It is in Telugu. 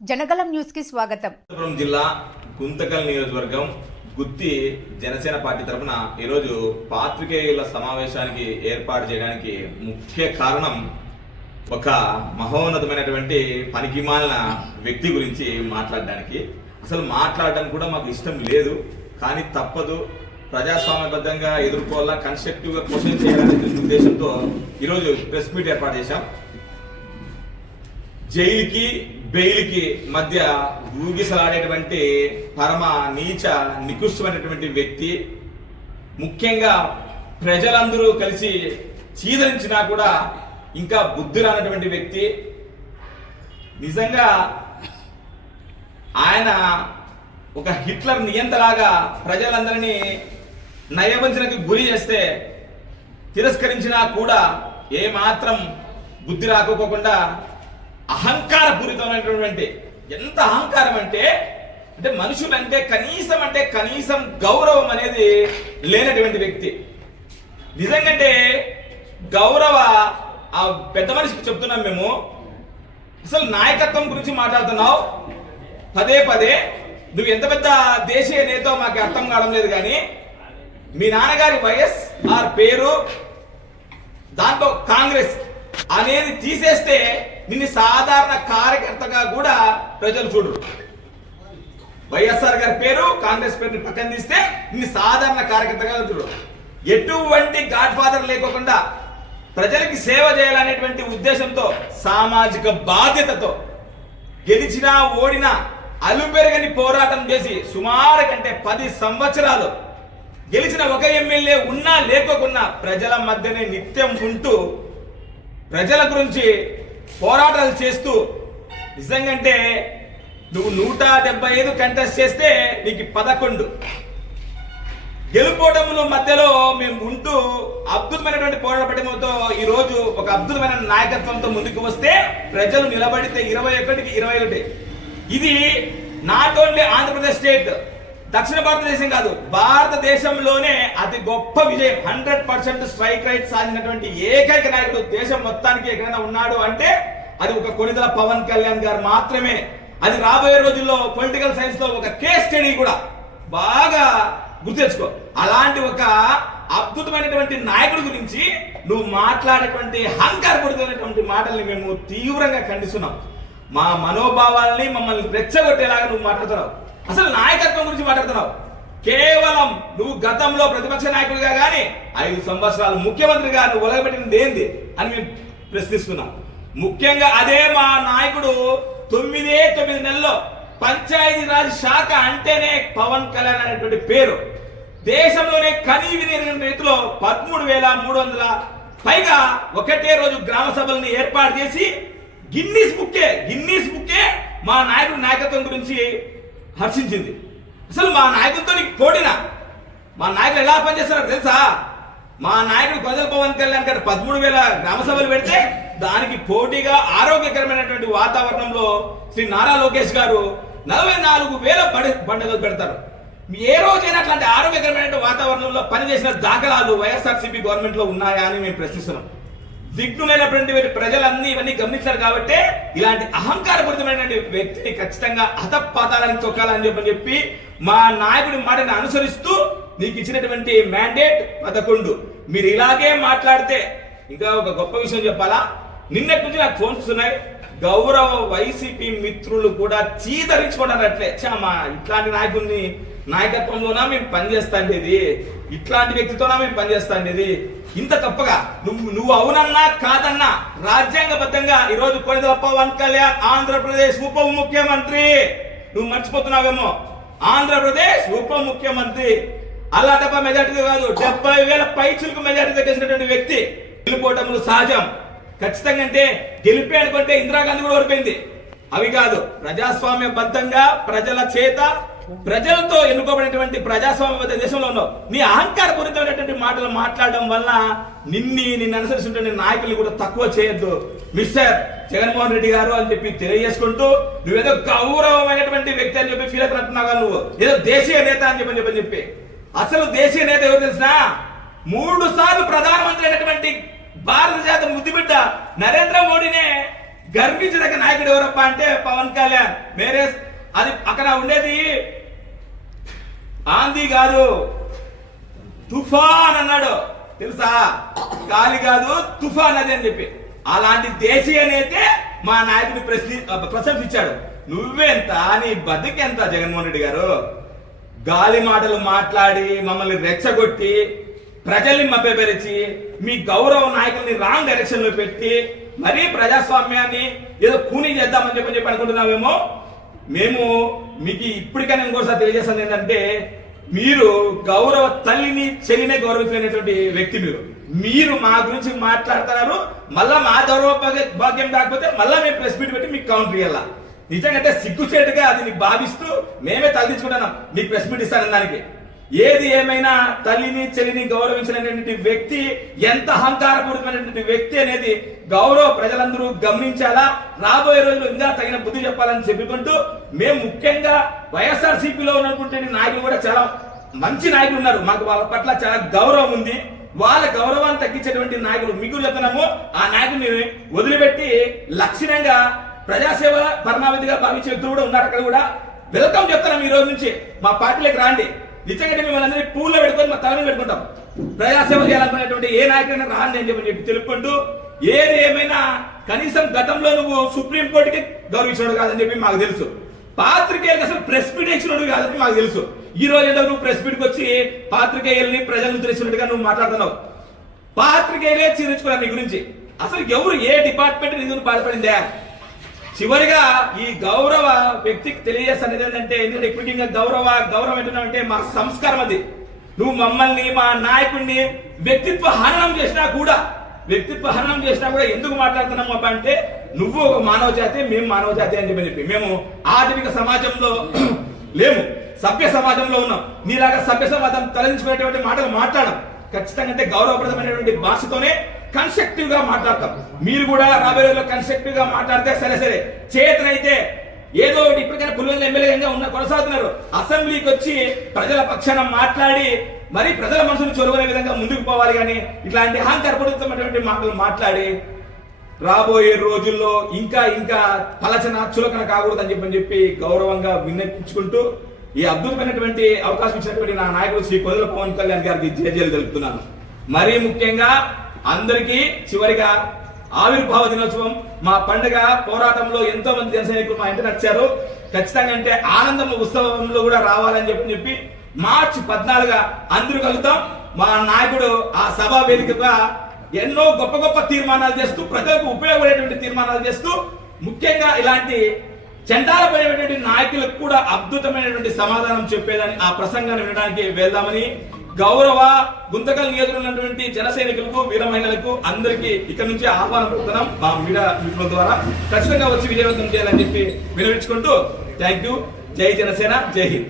జనగలం న్యూస్కి స్వాగతం. జిల్లా గుంతకల్ నియోజకవర్గం గుత్తి జనసేన పార్టీ తరఫున ఈరోజు పాత్రికేయుల సమావేశానికి ఏర్పాటు చేయడానికి ముఖ్య కారణం ఒక మహోన్నతమైనటువంటి పనికిమాలిన వ్యక్తి గురించి మాట్లాడడానికి. అసలు మాట్లాడడం కూడా మాకు ఇష్టం లేదు కానీ తప్పదు. ప్రజాస్వామ్యబద్ధంగా ఎదుర్కోవాలా కన్స్ట్రక్టివ్గా క్వశ్చన్ చేయాలనే ఉద్దేశంతో ఈరోజు ప్రెస్ మీట్ ఏర్పాటు చేశాం. జైలుకి బెయిల్కి మధ్య ఊగిసలాడేటువంటి పరమ నీచ నికృష్టమైనటువంటి వ్యక్తి. ముఖ్యంగా ప్రజలందరూ కలిసి చీదరించినా కూడా ఇంకా బుద్ధి రానటువంటి వ్యక్తి. నిజంగా ఆయన ఒక హిట్లర్ నియంతలాగా ప్రజలందరినీ నయవంచనకు గురి చేస్తే తిరస్కరించినా కూడా ఏమాత్రం బుద్ధి రాకపోకుండా అహంకారపూరితమైనటువంటి ఎంత అహంకారం అంటే అంటే మనుషులంటే కనీసం అంటే కనీసం గౌరవం అనేది లేనటువంటి వ్యక్తి. నిజంగంటే గౌరవ ఆ పెద్ద మనిషికి చెప్తున్నాం మేము అసలు నాయకత్వం గురించి మాట్లాడుతున్నావు? పదే పదే నువ్వు ఎంత పెద్ద దేశీయ నేతో మాకు అర్థం కావడం లేదు కానీ మీ నాన్నగారి వైఎస్ ఆర్ పేరు దాంట్లో కాంగ్రెస్ అనేది తీసేస్తే నిన్ను సాధారణ కార్యకర్తగా కూడా ప్రజలు చూడరు. వైఎస్ఆర్ గారి పేరు కాంగ్రెస్ పేరుని పక్కన తీస్తే నిన్ను సాధారణ కార్యకర్తగా చూడరు. ఎటువంటి గాడ్ ఫాదర్ లేకోకుండా ప్రజలకి సేవ చేయాలనేటువంటి ఉద్దేశంతో సామాజిక బాధ్యతతో గెలిచినా ఓడినా అలుపెరగని పోరాటం చేసి సుమారు కంటే పది సంవత్సరాలు గెలిచిన ఒక ఎమ్మెల్యే ఉన్నా లేకోకున్నా ప్రజల మధ్యనే నిత్యం ఉంటూ ప్రజల గురించి పోరాటాలు చేస్తూ నిజంగంటే నువ్వు నూట డెబ్బై ఐదు కంటెస్ట్ చేస్తే నీకు పదకొండు. గెలుపోవటముల మధ్యలో మేము ఉంటూ అద్భుతమైనటువంటి పోరాటంతో ఈ రోజు ఒక అద్భుతమైన నాయకత్వంతో ముందుకు వస్తే ప్రజలు నిలబడితే ఇరవై ఒకటికి ఇరవై ఒకటి. ఇది నాట్ ఓన్లీ ఆంధ్రప్రదేశ్ స్టేట్ దక్షిణ భారతదేశం కాదు భారతదేశంలోనే అతి గొప్ప విజయం. హండ్రెడ్ పర్సెంట్ స్ట్రైక్ రైట్ సాధించినటువంటి ఏకైక నాయకుడు దేశం మొత్తానికి ఎక్కడైనా ఉన్నాడు అంటే అది ఒక కొనిదల పవన్ కళ్యాణ్ గారు మాత్రమే. అది రాబోయే రోజుల్లో పొలిటికల్ సైన్స్లో ఒక కేస్ స్టడీ కూడా. బాగా గుర్తు తెచ్చుకో. అలాంటి ఒక అద్భుతమైనటువంటి నాయకుడి గురించి నువ్వు మాట్లాడేటువంటి అహంకారపడుతున్నటువంటి మాటల్ని మేము తీవ్రంగా ఖండిస్తున్నాం. మా మనోభావాల్ని మమ్మల్ని రెచ్చగొట్టేలాగా నువ్వు మాట్లాడుతున్నావు. అసలు నాయకత్వం గురించి మాట్లాడుతున్నావు? కేవలం నువ్వు గతంలో ప్రతిపక్ష నాయకుడిగా కానీ ఐదు సంవత్సరాలు ముఖ్యమంత్రిగా నువ్వు ఒలగబెట్టినది ఏంది అని మేము ప్రశ్నిస్తున్నాం. ముఖ్యంగా అదే మా నాయకుడు తొమ్మిదే తొమ్మిది నెలల్లో పంచాయతీ రాజ్ శాఖ అంటేనే పవన్ కళ్యాణ్ అనేటువంటి పేరు. దేశంలోనే కనీ వినియోగ రీతిలో పదమూడు వేల మూడు వందల పైగా ఒకటే రోజు గ్రామ సభలను ఏర్పాటు చేసి గిన్నీస్ బుక్కే గిన్నీస్ బుక్కే మా నాయకుడు నాయకత్వం గురించి హర్షించింది. అసలు మా నాయకుడితో నీకు పోటీనా? మా నాయకులు ఎలా పనిచేస్తున్నారు తెలుసా? మా నాయకుడు కొందల పవన్ కళ్యాణ్ గారు పదమూడు వేల గ్రామ సభలు పెడితే దానికి పోటీగా ఆరోగ్యకరమైనటువంటి వాతావరణంలో శ్రీ నారా లోకేష్ గారు నలభై నాలుగు వేల బడి పండుగలు పెడతారు. ఏ రోజైనా అట్లాంటి ఆరోగ్యకరమైన వాతావరణంలో పనిచేసిన దాఖలాలు వైఎస్ఆర్సీపీ గవర్నమెంట్లో ఉన్నాయా అని మేము ప్రశ్నిస్తున్నాం. దిగ్గులైనటువంటి ప్రజలన్నీ ఇవన్నీ గమనించారు కాబట్టి ఇలాంటి అహంకారపూరితమైనటువంటి వ్యక్తిని ఖచ్చితంగా అతపాతాలని తొక్కాలని చెప్పని చెప్పి మా నాయకుడి మాటను అనుసరిస్తూ నీకు ఇచ్చినటువంటి మ్యాండేట్ పదకొండు. మీరు ఇలాగే మాట్లాడితే ఇంకా ఒక గొప్ప విషయం చెప్పాలా? నిన్నటి నుంచి నాకు ఫోన్స్ వస్తున్నాయి. గౌరవ వైసీపీ మిత్రులు కూడా చీదరించుకున్నారు అట్లే. చామా ఇట్లాంటి నాయకుడిని నాయకత్వంలోనా మేము పనిచేస్తాండేది? ఇట్లాంటి వ్యక్తితోనా మేము పనిచేస్తాండేది? ఇంత తప్పగా? నువ్వు నువ్వు అవునన్నా కాదన్నా రాజ్యాంగబద్ధంగా ఈరోజు కొనిదల వన్ కళ్యాణ్ ఆంధ్రప్రదేశ్ ఉప ముఖ్యమంత్రి. నువ్వు మర్చిపోతున్నావేమో? ఆంధ్రప్రదేశ్ ఉప ముఖ్యమంత్రి. అలా తప్ప మెజార్టీతో కాదు డెబ్బై వేల పైచులకు మెజార్టీతో గెలిచినటువంటి వ్యక్తి గెలుపోవటములు సహజం. ఖచ్చితంగా అంటే గెలిపే అనుకుంటే ఇందిరాగాంధీ కూడా ఓడిపోయింది. అవి కాదు ప్రజాస్వామ్య బద్ధంగా ప్రజల చేత ప్రజలతో ఎన్నుకోబడినటువంటి ప్రజాస్వామ్యబద్ధ దేశంలో ఉన్నావు నీ అహంకార పూరితమైనటువంటి మాటలు మాట్లాడడం వల్ల నిన్ని నిన్ను అనుసరిస్తున్న నాయకులు కూడా తక్కువ చేయొద్దు. మిస్టర్ జగన్మోహన్ రెడ్డి గారు అని చెప్పి తెలియజేసుకుంటూ నువ్వేదో గౌరవమైనటువంటి వ్యక్తి అని చెప్పి ఫీల్ అవుతున్నట్టున్నావు నువ్వు. ఏదో దేశీయ నేత అని చెప్పని చెప్పని చెప్పి. అసలు దేశీయ నేత ఎవరు తెలిసినా? మూడు సార్లు ప్రధానమంత్రి అయినటువంటి భారత జాత ముద్దుబిడ్డ నరేంద్ర మోడీనే గర్వించదగ్గ నాయకుడు ఎవరప్ప అంటే పవన్ కళ్యాణ్. వేరే అది అక్కడ ఉండేది ఆంది కాదు తుఫాన్ అన్నాడు. తెలుసా? గాలి కాదు తుఫాన్ అది అని చెప్పి. అలాంటి దేశీయ నేతే మా నాయకుడిని ప్రశ్ని ప్రశంసించాడు. నువ్వెంత నీ బతుకెంత జగన్మోహన్ రెడ్డి గారు? గాలి మాటలు మాట్లాడి మమ్మల్ని రెచ్చగొట్టి ప్రజల్ని మభ్యపరిచి మీ గౌరవ నాయకుల్ని రాంగ్ డైరెక్షన్లో పెట్టి మరీ ప్రజాస్వామ్యాన్ని ఏదో కూనీ చేద్దామని చెప్పని చెప్పి అనుకుంటున్నామేమో మేము మీకు ఇప్పటికైనా ఇంకోసారి తెలియజేస్తుంది ఏంటంటే మీరు గౌరవ తల్లిని చెల్లినే గౌరవించలేనటువంటి వ్యక్తి మీరు. మీరు మా గురించి మాట్లాడుతున్నారు మళ్ళా మా గౌరవ భాగ్యం కాకపోతే మళ్ళా మేము ప్రెస్ మీట్ పెట్టి మీకు కౌంటర్ ఇవ్వాలా నిజంగా సిగ్గుచేటుగా అది భావిస్తూ మేమే తలదించుకుంటున్నాం. మీకు ప్రెస్ మీట్ ఇస్తాను దానికి. ఏది ఏమైనా తల్లిని చెల్లిని గౌరవించినటువంటి వ్యక్తి ఎంత అహంకారపూరితమైనటువంటి వ్యక్తి అనేది గౌరవ ప్రజలందరూ గమనించాలా? రాబోయే రోజులు ఇంకా తగిన బుద్ధి చెప్పాలని చెప్పుకుంటూ మేము ముఖ్యంగా వైఎస్ఆర్సీపీలో ఉన్నటువంటి నాయకులు కూడా చాలా మంచి నాయకులు ఉన్నారు. మాకు వాళ్ళ పట్ల చాలా గౌరవం ఉంది. వాళ్ళ గౌరవాన్ని తగ్గించేటువంటి నాయకులు మీకు చెప్తున్నాము. ఆ నాయకుని వదిలిపెట్టి లక్షణంగా ప్రజాసేవ పరమావధిగా భావించే వ్యక్తులు కూడా ఉన్నారు అక్కడ కూడా. వెల్కమ్ చెప్తున్నాం ఈ రోజు నుంచి. మా పార్టీలకు రాండి. నిజంగా మిమ్మల్ని అందరినీ పూల్లో పెట్టుకొని మా తలని పెట్టుకుంటాం. ప్రజాసేవ చేయాలనుకునేటువంటి ఏ నాయకుడైనా రాండి అని చెప్పి తెలుపుకుంటూ ఏది ఏమైనా కనీసం గతంలో నువ్వు సుప్రీం కోర్టుకి గౌరవించినోడు కాదని చెప్పి మాకు తెలుసు. పాత్రికేయులకు అసలు ప్రెస్ మీట్ ఇచ్చినోడు కాదని మాకు తెలుసు. ఈ రోజు ఏదో నువ్వు ప్రెస్ మీట్కి వచ్చి పాత్రికేయుల్ని ప్రజలను తెలిసినట్టుగా నువ్వు మాట్లాడుతున్నావు. పాత్రికేయులే చీరించుకున్నాను నీ గురించి. అసలు ఎవరు ఏ డిపార్ట్మెంట్ నిధులు బాధపడిందే చివరిగా ఈ గౌరవ వ్యక్తికి తెలియజేస్తున్నది ఏంటంటే ఎందుకంటే ఇప్పటికి ఇంకా గౌరవ గౌరవం ఏంటంటే మా సంస్కారం అది. నువ్వు మమ్మల్ని మా నాయకుడిని వ్యక్తిత్వ హననం చేసినా కూడా వ్యక్తిత్వ హననం చేసినా కూడా ఎందుకు మాట్లాడుతున్నాము అబ్బా అంటే నువ్వు ఒక మానవ జాతి మేము మానవ జాతి అని చెప్పి మేము ఆధునిక సమాజంలో లేము. సభ్య సమాజంలో ఉన్నాం. నీలాగా సభ్య సమాజం తలంచుకునేటువంటి మాటలు మాట్లాడడం ఖచ్చితంగా అంటే గౌరవప్రదమైనటువంటి భాషతోనే కన్స్ట్రక్టివ్గా మాట్లాడతాం. మీరు కూడా రాబోయే రోజుల్లో కన్స్ట్రక్టివ్గా మాట్లాడితే సరే సరే. చేతనైతే ఏదో ఒకటి ఇప్పటికైనా పులివెందుల ఎమ్మెల్యేగా ఉన్న కొనసాగుతున్నారు. అసెంబ్లీకి వచ్చి ప్రజల పక్షాన మాట్లాడి మరి ప్రజల మనసును చొరవనే విధంగా ముందుకు పోవాలి కానీ ఇట్లాంటి అహంకారపూరితమైనటువంటి మాటలు మాట్లాడి రాబోయే రోజుల్లో ఇంకా ఇంకా పలచన చులకన కాకూడదని చెప్పని చెప్పి గౌరవంగా విన్నపించుకుంటూ ఈ అద్భుతమైనటువంటి అవకాశం ఇచ్చినటువంటి నా నాయకుడు శ్రీ కొదుల పవన్ కళ్యాణ్ గారికి జయజయలు తెలుపుతున్నాను. మరీ ముఖ్యంగా అందరికీ చివరిగా ఆవిర్భావ దినోత్సవం మా పండుగ పోరాటంలో ఎంతో మంది జనసైనికులు మా ఇంటి నచ్చారు ఖచ్చితంగా అంటే ఆనందం ఉత్సవంలో కూడా రావాలని చెప్పి చెప్పి మార్చి పద్నాలుగుగా అందరూ కలుగుతాం మా నాయకుడు ఆ సభా వేదికగా ఎన్నో గొప్ప గొప్ప తీర్మానాలు చేస్తూ ప్రజలకు ఉపయోగపడేటువంటి తీర్మానాలు చేస్తూ ముఖ్యంగా ఇలాంటి చండాలపడినటువంటి నాయకులకు కూడా అద్భుతమైనటువంటి సమాధానం చెప్పేదని ఆ ప్రసంగాన్ని వినడానికి వెళ్దామని గౌరవ గుంతకల్ నియోజకవర్గంలో ఉన్నటువంటి జన సైనికులకు వీర మహిళలకు అందరికీ ఇక్కడ నుంచి ఆహ్వానం పెడుతున్నాం మా మీడియా మిత్రుల ద్వారా ఖచ్చితంగా వచ్చి విజయవంతం చేయాలని చెప్పి వినవించుకుంటూ థ్యాంక్ యూ. జై జనసేన జై హింద్.